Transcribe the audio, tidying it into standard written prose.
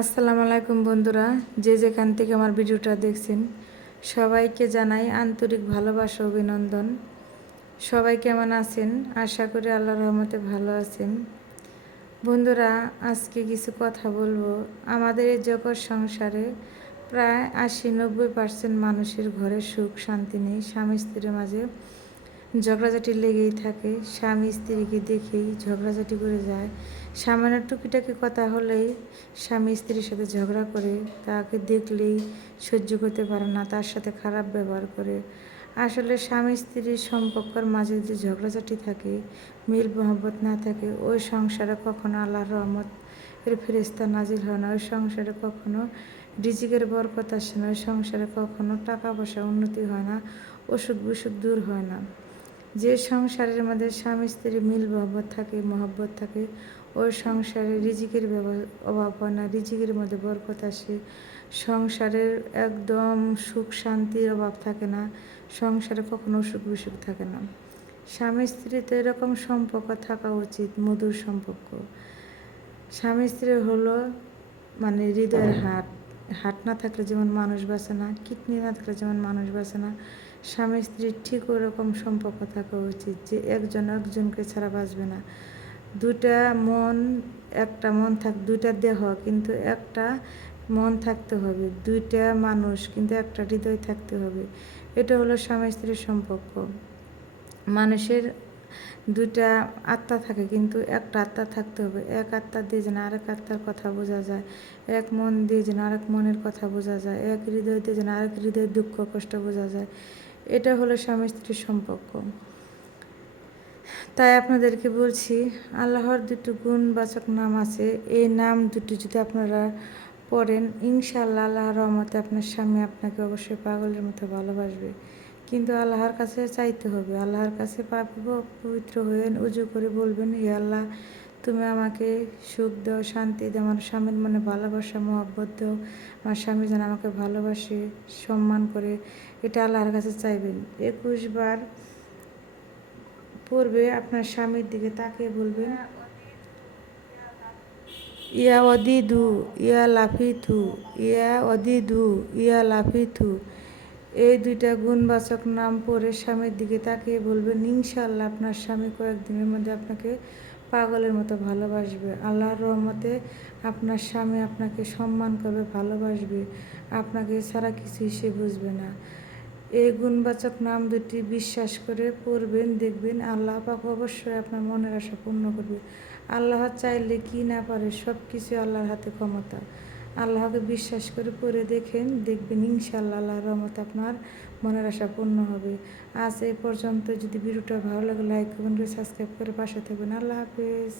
আসসালামু আলাইকুম বন্ধুরা, যে যেখান থেকে আমার ভিডিওটা দেখছেন সবাইকে জানাই আন্তরিক ভালোবাসা অভিনন্দন। সবাই কেমন আছেন? আশা করি আল্লাহর রহমতে ভালো আছেন। বন্ধুরা, আজকে কিছু কথা বলবো। আমাদের এই জগৎ সংসারে প্রায় 80-90% মানুষের ঘরে সুখ শান্তি নেই। স্বামী স্ত্রীর মাঝে ঝগড়াঝাটি লেগেই থাকে। স্বামী স্ত্রীকে দেখেই ঝগড়াঝাটি করে যায়। সামান্য টুকিটাকি কথা হলেই স্বামী স্ত্রীর সাথে ঝগড়া করে, তাকে দেখলেই সহ্য করতে পারে না, তার সাথে খারাপ ব্যবহার করে। আসলে স্বামী স্ত্রীর সম্পর্কের মাঝে যে ঝগড়াঝাটি থাকে, মিল মহব্বত না থাকে, ওই সংসারে কখনো আল্লাহর রহমত এর ফেরেশতা নাজিল হয় না। ওই সংসারে কখনো রিজিকের বরকত আসে না। ওই সংসারে কখনো টাকা পয়সা উন্নতি হয় না, অসুখ বিসুখ দূর হয় না। যে সংসারের মধ্যে স্বামী স্ত্রী মিল মহব্বত থাকে, ওই সংসারে রিজিকের অভাব হয় না, রিজিকের মধ্যে বরকত আসে। সংসারের একদম সুখ শান্তির অভাব থাকে না, সংসারে কখনো অসুখ বিসুখ থাকে না। স্বামী স্ত্রীতে এরকম সম্পর্ক থাকা উচিত, মধুর সম্পর্ক। স্বামী স্ত্রী হলো হৃদয়ের হাট। হাট না থাকলে যেমন মানুষ বাঁচে না, কিডনি না থাকলে যেমন মানুষ বাঁচে না, স্বামী স্ত্রীর ঠিক ওরকম সম্পর্ক থাকা উচিত যে একজন একজনকে ছাড়া বাঁচবে না। দুটা মন, একটা মন দুইটা দেহ কিন্তু একটা মন থাকতে হবে, দুইটা মানুষ কিন্তু একটা হৃদয় থাকতে হবে। এটা হলো স্বামী স্ত্রীর সম্পর্ক। মানুষের দুইটা আত্মা থাকে কিন্তু একটা আত্মা থাকতে হবে। এক আত্মা দিয়ে যেন আরেক আত্মার কথা বোঝা যায়, এক মন দিয়ে যেন আরেক মনের কথা বোঝা যায়, এক হৃদয় দিয়ে যেন আরেক হৃদয়ের দুঃখ কষ্ট বোঝা যায়। এটা হলো স্বামী স্ত্রীর সম্পর্ক। তাই আপনাদেরকে বলছি, আল্লাহর দুটো গুণবাচক নাম আছে, এই নাম দুটি যদি আপনারা পড়েন, ইনশাআল্লাহ আল্লাহর রহমতে আপনার স্বামী আপনাকে অবশ্যই পাগলের মতো ভালোবাসবে। কিন্তু আল্লাহর কাছে চাইতে হবে, আল্লাহর কাছে পবিত্র হয়ে উজু করে বলবেন, হে আল্লাহ, তুমি আমাকে সুখ দাও, শান্তি দাও, আমার স্বামীর মনে ভালোবাসা মহব্বত দাও, আমার স্বামী যেন আমাকে ভালোবাসে, সম্মান করে। এটা আল্লাহর কাছে চাইবেন। 21 বার পড়বে, আপনার স্বামীর দিকে তাকিয়ে বলবেন, ইয়া অদিদু ইয়া লাফিথু, ইয়া অদিদু ইয়া লাফিথু। এই দুইটা গুণবাচক নাম পড়ে স্বামীর দিকে তাকিয়ে বলবেন, ইনশাআল্লাহ আপনার স্বামী কয়েকদিনের মধ্যে আপনাকে পাগলের মতো ভালোবাসবে। আল্লাহর রহমতে আপনার স্বামী আপনাকে সম্মান করবে, ভালোবাসবে, আপনাকে ছাড়া কিছুই সে বুঝবে না। এই গুণবাচক নাম দুটি বিশ্বাস করে পড়বেন, দেখবেন আল্লাহ পাক অবশ্যই আপনার মনের আশা পূর্ণ করবে। আল্লাহ চাইলে কি না পারে, সব কিছু আল্লাহর হাতে ক্ষমতা। আল্লাহকে বিশ্বাস করে পড়ে দেখবেন ইনশাআল্লাহ আল্লাহর রহমতে আপনার মনের আশা পূর্ণ হবে। আজ এই পর্যন্ত। যদি ভিডিওটা ভালো লাগে লাইক কমেন্ট করে সাবস্ক্রাইব করে পাশে থাকবেন। আল্লাহ হাফেজ।